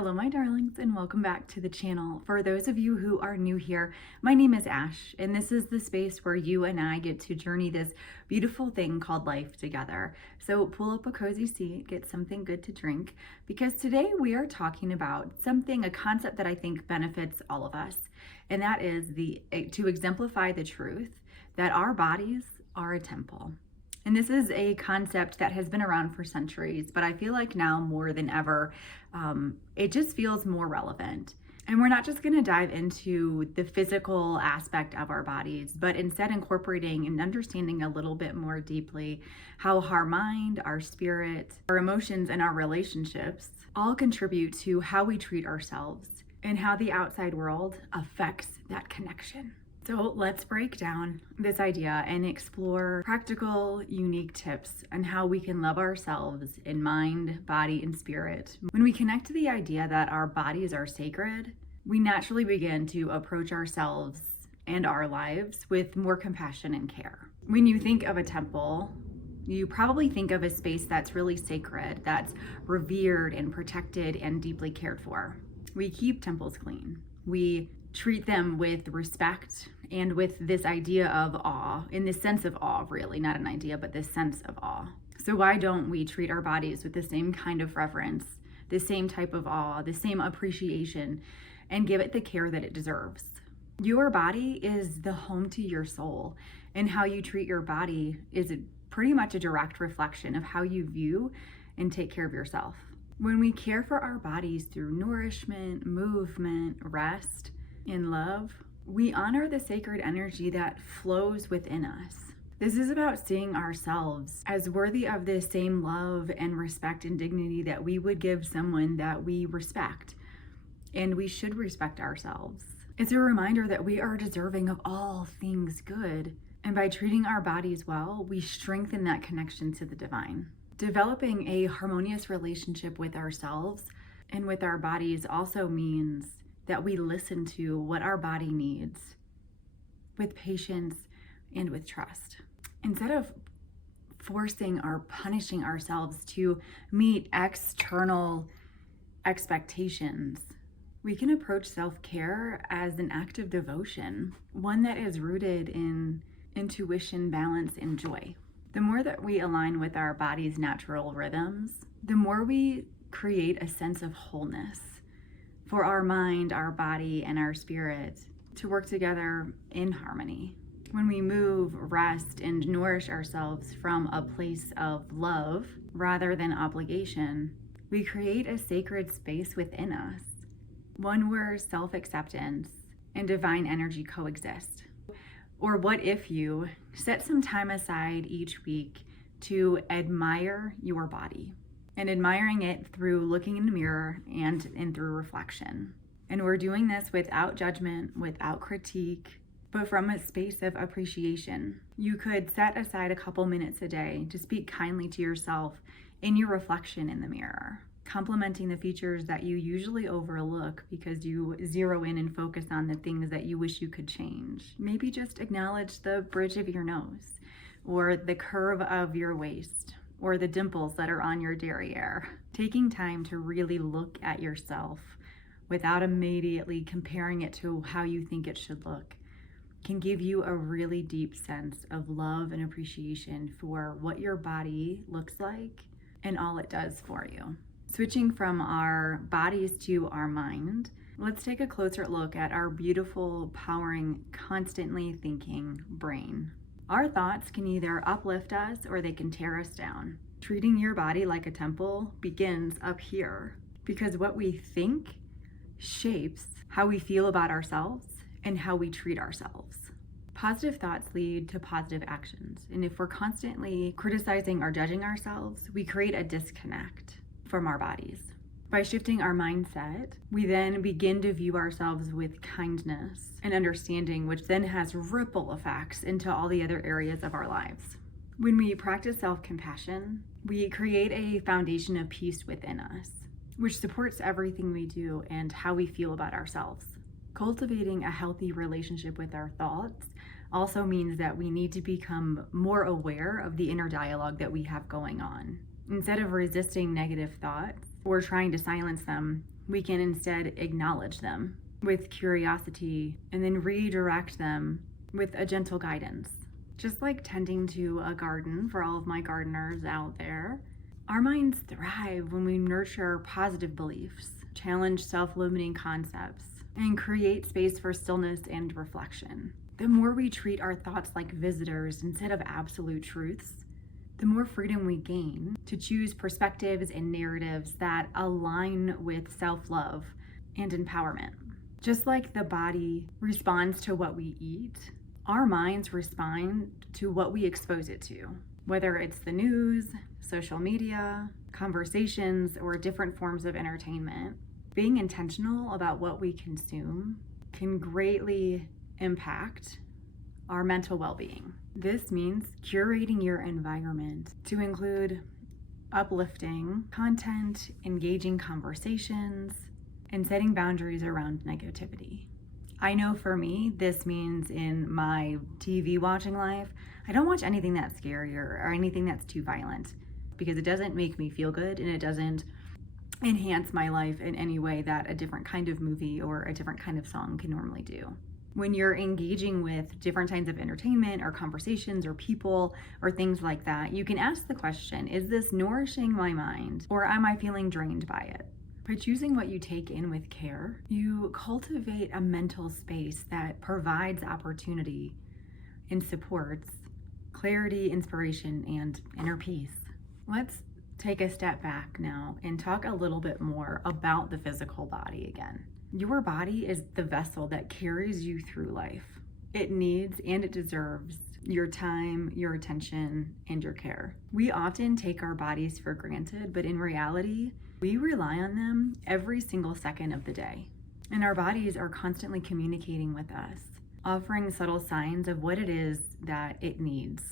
Hello, my darlings, and welcome back to the channel. For those of you who are new here, my name is Ash, and this is the space where you and I get to journey this beautiful thing called life together. So pull up a cozy seat, get something good to drink, because today we are talking about a concept that I think benefits all of us, and that is to exemplify the truth that our bodies are a temple. And this is a concept that has been around for centuries, but I feel like now more than ever, it just feels more relevant. And we're not just going to dive into the physical aspect of our bodies, but instead incorporating and understanding a little bit more deeply how our mind, our spirit, our emotions, and our relationships all contribute to how we treat ourselves and how the outside world affects that connection. So let's break down this idea and explore practical, unique tips on how we can love ourselves in mind, body, and spirit. When we connect to the idea that our bodies are sacred, we naturally begin to approach ourselves and our lives with more compassion and care. When you think of a temple, you probably think of a space that's really sacred, that's revered and protected and deeply cared for. We keep temples clean. We treat them with respect and with this idea of awe, in this sense of awe, really, not an idea, but this sense of awe. So why don't we treat our bodies with the same kind of reverence, the same type of awe, the same appreciation, and give it the care that it deserves? Your body is the home to your soul, and how you treat your body is pretty much a direct reflection of how you view and take care of yourself. When we care for our bodies through nourishment, movement, rest, and love, we honor the sacred energy that flows within us. This is about seeing ourselves as worthy of the same love and respect and dignity that we would give someone that we respect, and we should respect ourselves. It's a reminder that we are deserving of all things good, and by treating our bodies well, we strengthen that connection to the divine. Developing a harmonious relationship with ourselves and with our bodies also means that we listen to what our body needs with patience and with trust. Instead of forcing or punishing ourselves to meet external expectations, we can approach self-care as an act of devotion, one that is rooted in intuition, balance, and joy. The more that we align with our body's natural rhythms, the more we create a sense of wholeness for our mind, our body, and our spirit to work together in harmony. When we move, rest, and nourish ourselves from a place of love rather than obligation, we create a sacred space within us, one where self-acceptance and divine energy coexist. Or what if you set some time aside each week to admire your body? And admiring it through looking in the mirror and through reflection. And we're doing this without judgment, without critique, but from a space of appreciation. You could set aside a couple minutes a day to speak kindly to yourself in your reflection in the mirror, complimenting the features that you usually overlook because you zero in and focus on the things that you wish you could change. Maybe just acknowledge the bridge of your nose, or the curve of your waist, or the dimples that are on your derriere. Taking time to really look at yourself without immediately comparing it to how you think it should look can give you a really deep sense of love and appreciation for what your body looks like and all it does for you. Switching from our bodies to our mind, let's take a closer look at our beautiful, powering, constantly thinking brain. Our thoughts can either uplift us or they can tear us down. Treating your body like a temple begins up here, because what we think shapes how we feel about ourselves and how we treat ourselves. Positive thoughts lead to positive actions, and if we're constantly criticizing or judging ourselves, we create a disconnect from our bodies. By shifting our mindset, we then begin to view ourselves with kindness and understanding, which then has ripple effects into all the other areas of our lives. When we practice self-compassion, we create a foundation of peace within us, which supports everything we do and how we feel about ourselves. Cultivating a healthy relationship with our thoughts also means that we need to become more aware of the inner dialogue that we have going on. Instead of resisting negative thoughts or trying to silence them, we can instead acknowledge them with curiosity and then redirect them with a gentle guidance. Just like tending to a garden for all of my gardeners out there, our minds thrive when we nurture positive beliefs, challenge self-limiting concepts, and create space for stillness and reflection. The more we treat our thoughts like visitors instead of absolute truths, the more freedom we gain to choose perspectives and narratives that align with self-love and empowerment. Just like the body responds to what we eat, our minds respond to what we expose it to, whether it's the news, social media, conversations, or different forms of entertainment. Being intentional about what we consume can greatly impact our mental well-being. This means curating your environment to include uplifting content, engaging conversations, and setting boundaries around negativity. I know for me, this means in my TV watching life, I don't watch anything that's scary or anything that's too violent, because it doesn't make me feel good and it doesn't enhance my life in any way that a different kind of movie or a different kind of song can normally do. When you're engaging with different kinds of entertainment or conversations or people or things like that, you can ask the question, is this nourishing my mind or am I feeling drained by it? By choosing what you take in with care, you cultivate a mental space that provides opportunity and supports clarity, inspiration, and inner peace. Let's take a step back now and talk a little bit more about the physical body again. Your body is the vessel that carries you through life. It needs and it deserves your time, your attention, and your care. We often take our bodies for granted, but in reality, we rely on them every single second of the day. And our bodies are constantly communicating with us, offering subtle signs of what it is that it needs.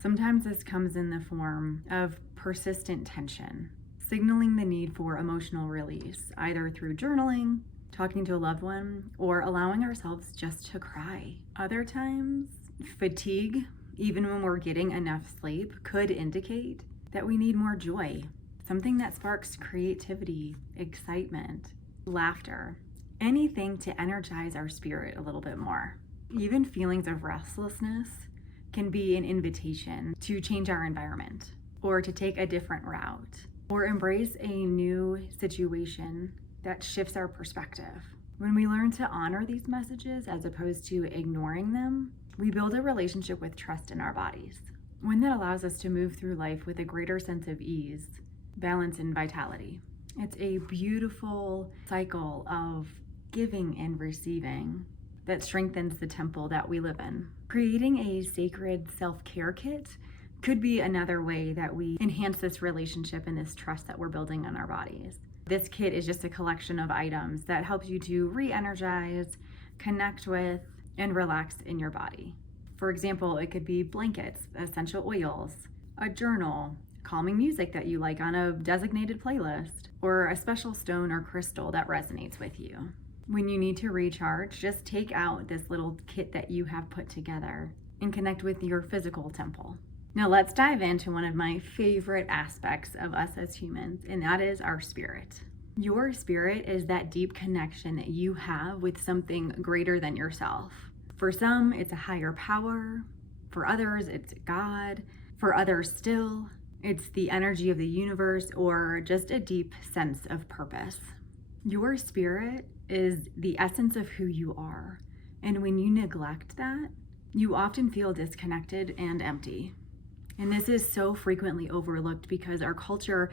Sometimes this comes in the form of persistent tension, signaling the need for emotional release, either through journaling, talking to a loved one, or allowing ourselves just to cry. Other times, fatigue, even when we're getting enough sleep, could indicate that we need more joy, something that sparks creativity, excitement, laughter, anything to energize our spirit a little bit more. Even feelings of restlessness can be an invitation to change our environment, or to take a different route, or embrace a new situation that shifts our perspective. When we learn to honor these messages as opposed to ignoring them, we build a relationship with trust in our bodies, one that allows us to move through life with a greater sense of ease, balance, and vitality. It's a beautiful cycle of giving and receiving that strengthens the temple that we live in. Creating a sacred self-care kit could be another way that we enhance this relationship and this trust that we're building on our bodies. This kit is just a collection of items that helps you to re-energize, connect with, and relax in your body. For example, it could be blankets, essential oils, a journal, calming music that you like on a designated playlist, or a special stone or crystal that resonates with you. When you need to recharge, just take out this little kit that you have put together and connect with your physical temple. Now let's dive into one of my favorite aspects of us as humans, and that is our spirit. Your spirit is that deep connection that you have with something greater than yourself. For some, it's a higher power. For others, it's God. For others still, it's the energy of the universe or just a deep sense of purpose. Your spirit is the essence of who you are. And when you neglect that, you often feel disconnected and empty. And this is so frequently overlooked because our culture,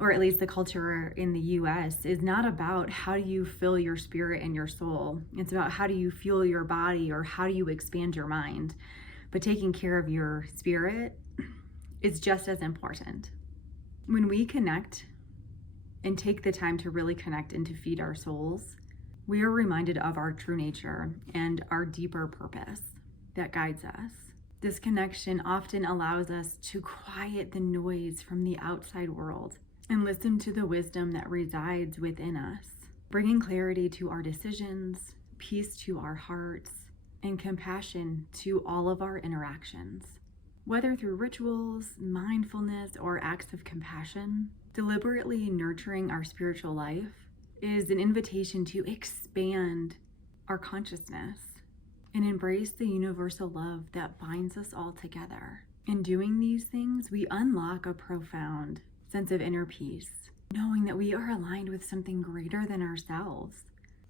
or at least the culture in the US, is not about how do you fill your spirit and your soul. It's about how do you fuel your body or how do you expand your mind. But taking care of your spirit is just as important. When we connect and take the time to really connect and to feed our souls, we are reminded of our true nature and our deeper purpose that guides us. This connection often allows us to quiet the noise from the outside world and listen to the wisdom that resides within us, bringing clarity to our decisions, peace to our hearts, and compassion to all of our interactions. Whether through rituals, mindfulness, or acts of compassion, deliberately nurturing our spiritual life is an invitation to expand our consciousness and embrace the universal love that binds us all together. In doing these things, we unlock a profound sense of inner peace, knowing that we are aligned with something greater than ourselves,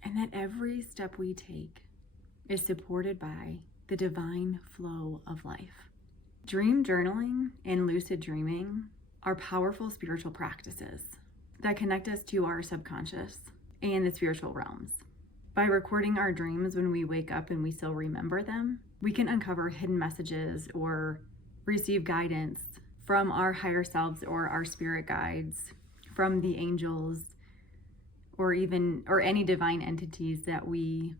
and that every step we take is supported by the divine flow of life. Dream journaling and lucid dreaming are powerful spiritual practices that connect us to our subconscious and the spiritual realms. By recording our dreams when we wake up and we still remember them, we can uncover hidden messages or receive guidance from our higher selves or our spirit guides, from the angels, or any divine entities that we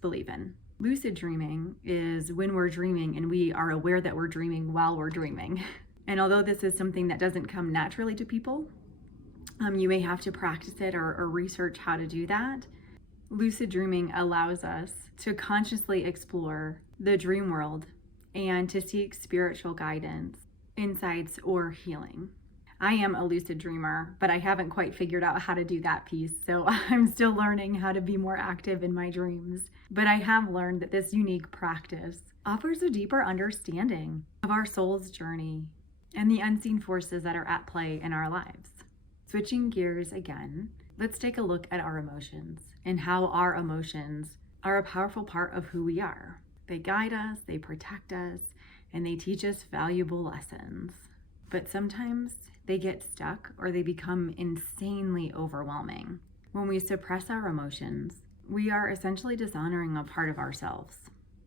believe in. Lucid dreaming is when we're dreaming and we are aware that we're dreaming while we're dreaming. And although this is something that doesn't come naturally to people, you may have to practice it or research how to do that. Lucid dreaming allows us to consciously explore the dream world and to seek spiritual guidance, insights, or healing. I am a lucid dreamer, but I haven't quite figured out how to do that piece, so I'm still learning how to be more active in my dreams. But I have learned that this unique practice offers a deeper understanding of our soul's journey and the unseen forces that are at play in our lives. Switching gears again, let's take a look at our emotions and how our emotions are a powerful part of who we are. They guide us, they protect us, and they teach us valuable lessons. But sometimes they get stuck or they become insanely overwhelming. When we suppress our emotions, we are essentially dishonoring a part of ourselves.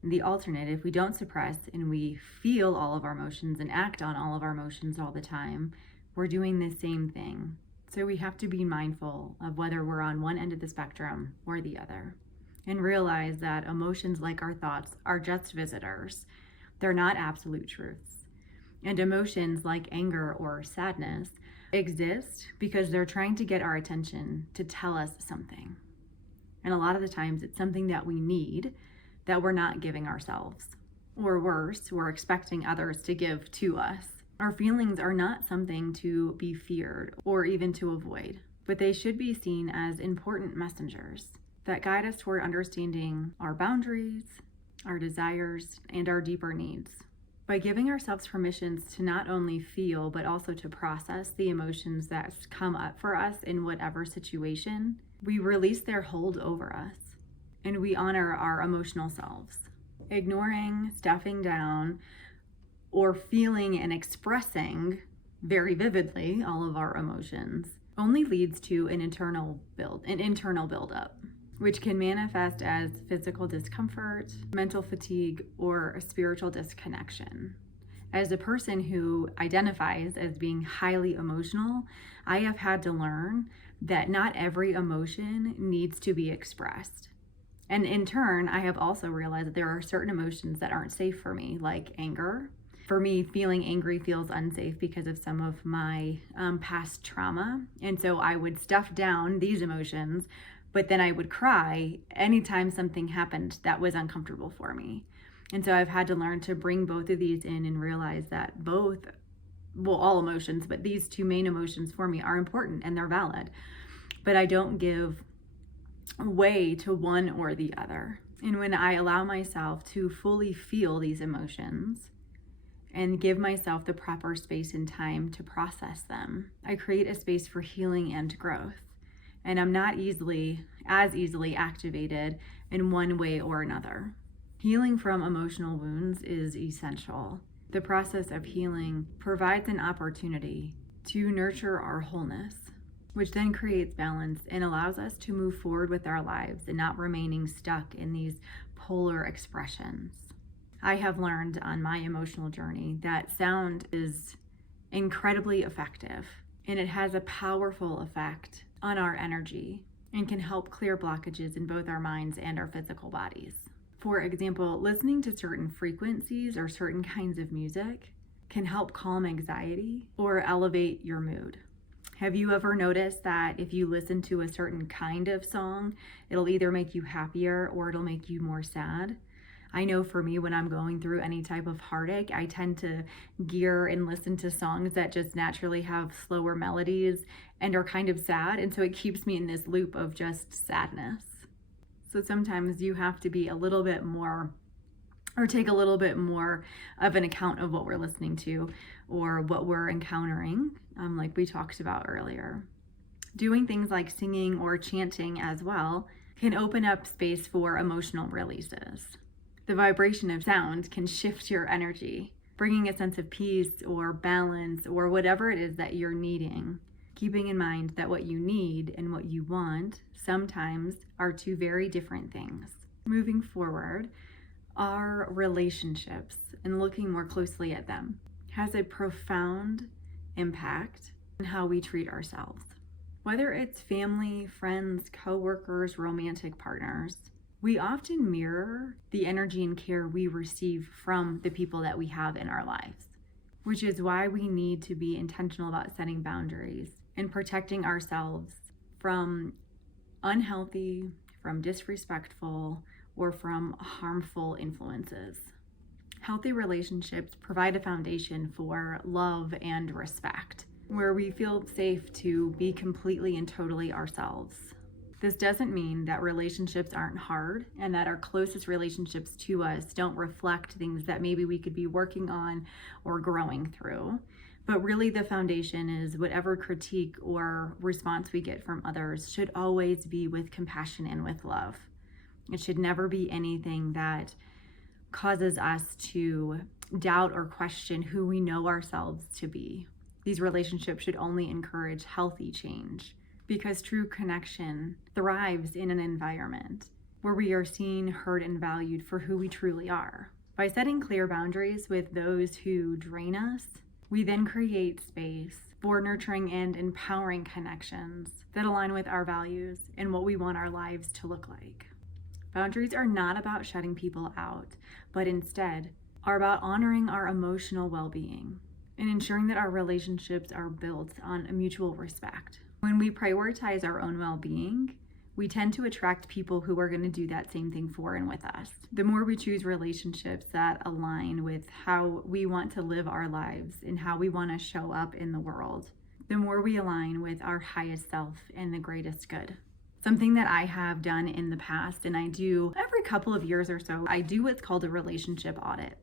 The alternate, if we don't suppress and we feel all of our emotions and act on all of our emotions all the time, we're doing the same thing. So we have to be mindful of whether we're on one end of the spectrum or the other, and realize that emotions, like our thoughts, are just visitors. They're not absolute truths. And emotions like anger or sadness exist because they're trying to get our attention to tell us something. And a lot of the times it's something that we need that we're not giving ourselves. Or worse, we're expecting others to give to us. Our feelings are not something to be feared or even to avoid, but they should be seen as important messengers that guide us toward understanding our boundaries, our desires, and our deeper needs. By giving ourselves permissions to not only feel, but also to process the emotions that come up for us in whatever situation, we release their hold over us and we honor our emotional selves. Ignoring, stuffing down, or feeling and expressing very vividly all of our emotions only leads to an internal buildup, which can manifest as physical discomfort, mental fatigue, or a spiritual disconnection. As a person who identifies as being highly emotional, I have had to learn that not every emotion needs to be expressed. And in turn, I have also realized that there are certain emotions that aren't safe for me, like anger. For me, feeling angry feels unsafe because of some of my past trauma. And so I would stuff down these emotions, but then I would cry anytime something happened that was uncomfortable for me. And so I've had to learn to bring both of these in and realize that all emotions, but these two main emotions for me are important and they're valid. But I don't give way to one or the other. And when I allow myself to fully feel these emotions and give myself the proper space and time to process them, I create a space for healing and growth. And I'm not as easily activated in one way or another. Healing from emotional wounds is essential. The process of healing provides an opportunity to nurture our wholeness, which then creates balance and allows us to move forward with our lives and not remaining stuck in these polar expressions. I have learned on my emotional journey that sound is incredibly effective, and it has a powerful effect on our energy and can help clear blockages in both our minds and our physical bodies. For example, listening to certain frequencies or certain kinds of music can help calm anxiety or elevate your mood. Have you ever noticed that if you listen to a certain kind of song, it'll either make you happier or it'll make you more sad? I know for me, when I'm going through any type of heartache, I tend to gear and listen to songs that just naturally have slower melodies and are kind of sad. And so it keeps me in this loop of just sadness. So sometimes you have to be a little bit more, or take a little bit more of an account of what we're listening to or what we're encountering, like we talked about earlier. Doing things like singing or chanting as well can open up space for emotional releases. The vibration of sound can shift your energy, bringing a sense of peace or balance or whatever it is that you're needing. Keeping in mind that what you need and what you want sometimes are two very different things. Moving forward, our relationships and looking more closely at them has a profound impact on how we treat ourselves. Whether it's family, friends, coworkers, romantic partners, we often mirror the energy and care we receive from the people that we have in our lives, which is why we need to be intentional about setting boundaries and protecting ourselves from unhealthy, from disrespectful, or from harmful influences. Healthy relationships provide a foundation for love and respect, where we feel safe to be completely and totally ourselves. This doesn't mean that relationships aren't hard and that our closest relationships to us don't reflect things that maybe we could be working on or growing through. But really the foundation is whatever critique or response we get from others should always be with compassion and with love. It should never be anything that causes us to doubt or question who we know ourselves to be. These relationships should only encourage healthy change, because true connection thrives in an environment where we are seen, heard, and valued for who we truly are. By setting clear boundaries with those who drain us, we then create space for nurturing and empowering connections that align with our values and what we want our lives to look like. Boundaries are not about shutting people out, but instead are about honoring our emotional well-being and ensuring that our relationships are built on a mutual respect. When we prioritize our own well-being, we tend to attract people who are going to do that same thing for and with us. The more we choose relationships that align with how we want to live our lives and how we want to show up in the world, the more we align with our highest self and the greatest good. Something that I have done in the past, and I do every couple of years or so, I do what's called a relationship audit.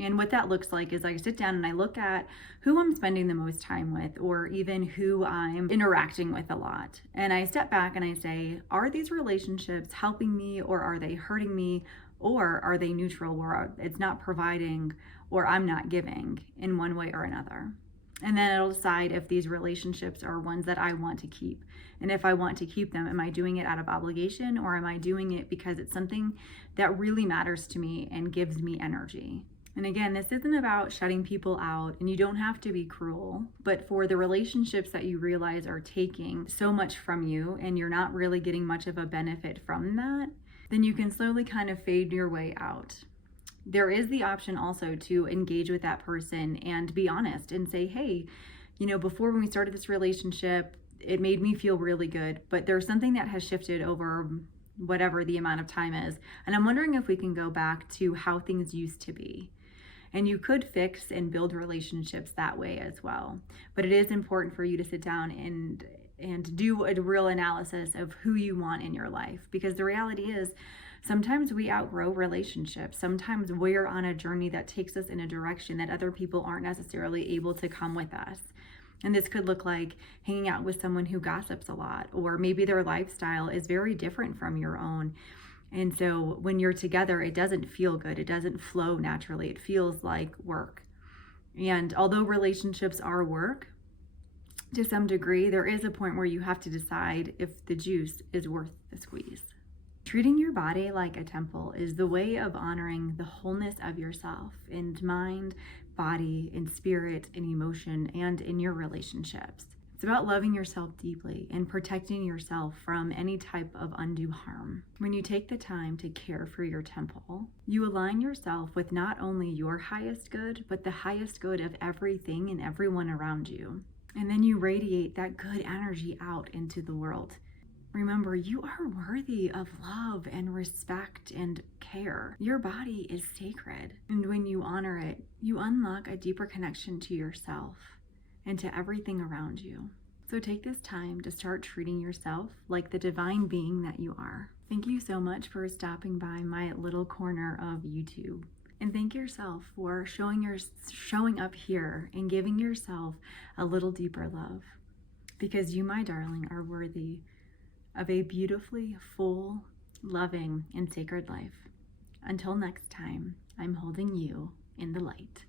And what that looks like is I sit down and I look at who I'm spending the most time with, or even who I'm interacting with a lot. And I step back and I say, are these relationships helping me, or are they hurting me, or are they neutral where it's not providing or I'm not giving in one way or another? And then it'll decide if these relationships are ones that I want to keep. And if I want to keep them, am I doing it out of obligation, or am I doing it because it's something that really matters to me and gives me energy? And again, this isn't about shutting people out, and you don't have to be cruel, but for the relationships that you realize are taking so much from you and you're not really getting much of a benefit from that, then you can slowly kind of fade your way out. There is the option also to engage with that person and be honest and say, hey, before when we started this relationship, it made me feel really good, but there's something that has shifted over whatever the amount of time is. And I'm wondering if we can go back to how things used to be. And you could fix and build relationships that way as well. But it is important for you to sit down and do a real analysis of who you want in your life. Because the reality is, sometimes we outgrow relationships. Sometimes we're on a journey that takes us in a direction that other people aren't necessarily able to come with us. And this could look like hanging out with someone who gossips a lot, or maybe their lifestyle is very different from your own. And so when you're together, it doesn't feel good. It doesn't flow naturally. It feels like work. And although relationships are work, to some degree, there is a point where you have to decide if the juice is worth the squeeze. Treating your body like a temple is the way of honoring the wholeness of yourself in mind, body, in spirit, in emotion, and in your relationships. It's about loving yourself deeply and protecting yourself from any type of undue harm. When you take the time to care for your temple, you align yourself with not only your highest good, but the highest good of everything and everyone around you. And then you radiate that good energy out into the world. Remember, you are worthy of love and respect and care. Your body is sacred. And when you honor it, you unlock a deeper connection to yourself and to everything around you. So take this time to start treating yourself like the divine being that you are. Thank you so much for stopping by my little corner of YouTube. And thank yourself for showing up here and giving yourself a little deeper love. Because you, my darling, are worthy of a beautifully full, loving, and sacred life. Until next time, I'm holding you in the light.